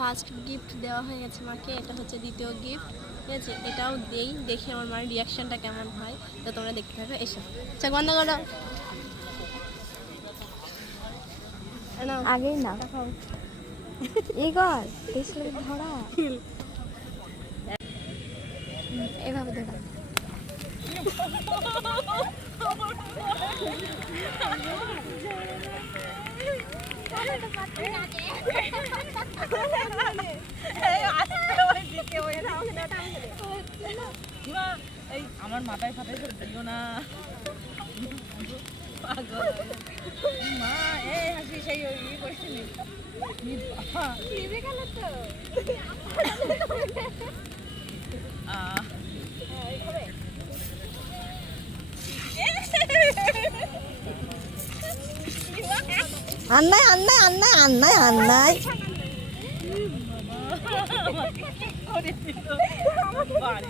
First gift দেওয়া হয়ে গেছে মাকে, এটা হচ্ছে দ্বিতীয় গিফট। ঠিক আছে, এটাও দেই, দেখি আমার মার রিয়াকশনটা কেমন হয়, তো তোমরা দেখতে থাকো। এসো, চোখ বন্ধ করো। আগেই না এগর ধরা এভাবে ধরা আমার মাথায় ফাটাই সব দিও না মা। এই হাসি সেই ইয়ে করছিলি আন্নাই আন্নাই আন্নাই আন্নাই আন্নাই বাড়ি